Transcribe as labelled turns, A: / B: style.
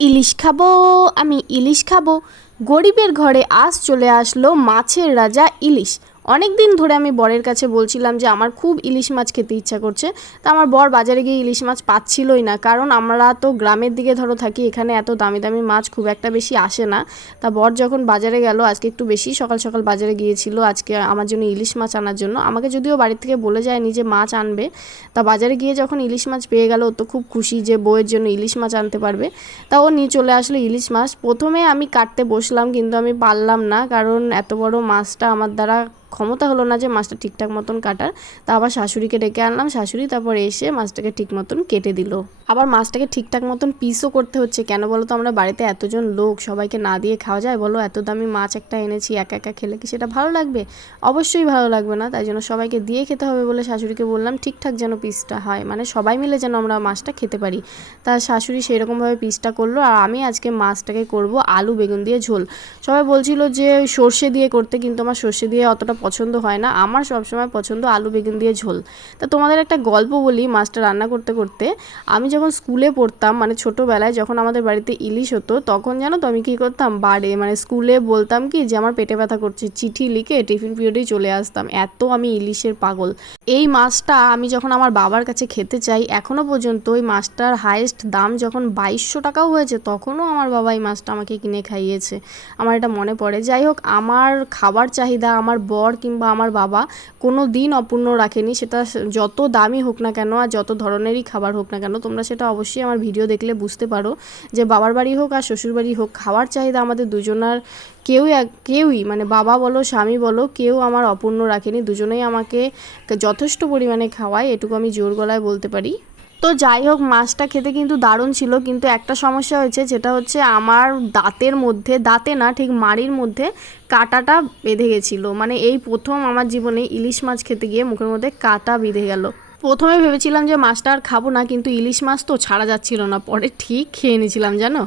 A: ইলিশ খাব আমি ইলিশ খাব। গরিবের ঘরে আজ চলে আসলো মাছের রাজা ইলিশ। অনেক দিন ধরে আমি বরের কাছে বলছিলাম যে আমার খুব ইলিশ মাছ খেতে ইচ্ছা করছে। তা আমার বর বাজারে গিয়ে ইলিশ মাছ পাচ্ছিলই না। কারণ আমরা তো গ্রামের দিকে ধরো থাকি, এখানে এত দামি দামি মাছ খুব একটা বেশি আসে না। তা বর যখন বাজারে গেল, আজকে একটু বেশি সকাল সকাল বাজারে গিয়েছিল, আজকে আমার জন্য ইলিশ মাছ আনার জন্য। আমাকে যদিও বাড়ি থেকে বলে যায়নি যে মাছ আনবে, তা বাজারে গিয়ে যখন ইলিশ মাছ পেয়ে গেল তো খুব খুশি যে বউয়ের জন্য ইলিশ মাছ আনতে পারবে। তা ও নিয়ে চলে আসলো ইলিশ মাছ। প্রথমে আমি কাটতে বসলাম, কিন্তু আমি পারলাম না, কারণ এত বড় মাছটা আমার দ্বারা ক্ষমতা হলো না যে মাছটা ঠিকঠাক মতন কাটার, তা আবার শাশুড়িকে ডেকে আনলাম, শাশুড়ি তারপর এসে মাছটাকে ঠিক মতন কেটে দিল। আবার মাছটাকে ঠিকঠাক মতন পিসও করতে হচ্ছে। কেন বলো তো আমরা বাড়িতে এতজন লোক, সবাইকে না দিয়ে খাওয়া যায়? বলো, এত দামি মাছ একটা এনেছি, একা একা খেলে কি সেটা ভালো লাগবে? অবশ্যই ভালো লাগবে না, তাই জন্য সবাইকে দিয়ে খেতে হবে বলে শাশুড়িকে বললাম, ঠিকঠাক যেন পিসটা হয়। মানে সবাই মিলে যেন আমরা মাছটা খেতে পারি। তা শাশুড়ি সেই রকমভাবে পিসটা করল, আর আমি আজকে মাছটাকে করব আলু, বেগুন দিয়ে ঝোল। সবাই বলছিল যে সর্ষে দিয়ে করতে, কিন্তু আমার সর্ষে দিয়ে অতটা পছন্দ হয় না। আমার সবসময় পছন্দ আলু, বেগুন দিয়ে ঝোল। তা তোমাদের একটা গল্প বলি মাছটা রান্না করতে করতে। আমি যখন স্কুলে পড়তাম মানে ছোটোবেলায় যখন আমাদের বাড়িতে ইলিশ হতো, তখন জানো তো আমি কী করতাম? বাড়ি মানে স্কুলে বলতাম কি যে, আমার পেটে ব্যথা করছে। চিঠি লিখে টিফিন পিরিয়ডেই চলে আসতাম। এত আমি ইলিশের পাগল। এই মাছটা আমি যখন আমার বাবার কাছে খেতে চাই এখনও পর্যন্ত ওই মাছটার হায়েস্ট দাম যখন বাইশশো টাকাও হয়েছে, তখনও আমার বাবা এই মাছটা আমাকে কিনে খাইয়েছে। আমার এটা মনে পড়ে। যাই হোক, আমার খাবার চাহিদা, আমার বর কিংবা আমার বাবা কোনো দিন অপূর্ণ রাখেনি। সেটা যত দামি হোক না কেন আর যত ধরনেরই খাবার হোক না কেন, তোমরা সেটা অবশ্যই আমার ভিডিও দেখলে বুঝতে পারো যে বাবার বাড়ি হোক আর শ্বশুর বাড়ি হোক, খাওয়ার চাহিদা আমাদের দুজনার কেউই কেউই মানে বাবা বলো, স্বামী বলো, কেউ আমার অপূর্ণ রাখেনি। দুজনেই আমাকে যথেষ্ট পরিমাণে খাওয়ায়, এটুকু আমি জোর গলায় বলতে পারি। তো যাই হোক, মাছটা খেতে কিন্তু দারুণ ছিল, কিন্তু একটা সমস্যা হয়েছে যেটা হচ্ছে আমার দাঁতের মধ্যে, দাঁতে না, ঠিক মাড়ির মধ্যে কাঁটাটা বেঁধে গেছিল। মানে এই প্রথম আমার জীবনে ইলিশ মাছ খেতে গিয়ে মুখের মধ্যে কাঁটা বেঁধে গেল। প্রথমে ভেবেছিলাম যে মাছটা আর খাব না, কিন্তু ইলিশ মাছ তো ছাড়া যাচ্ছিল না। পরে ঠিক খেয়ে নিয়েছিলাম, জানো?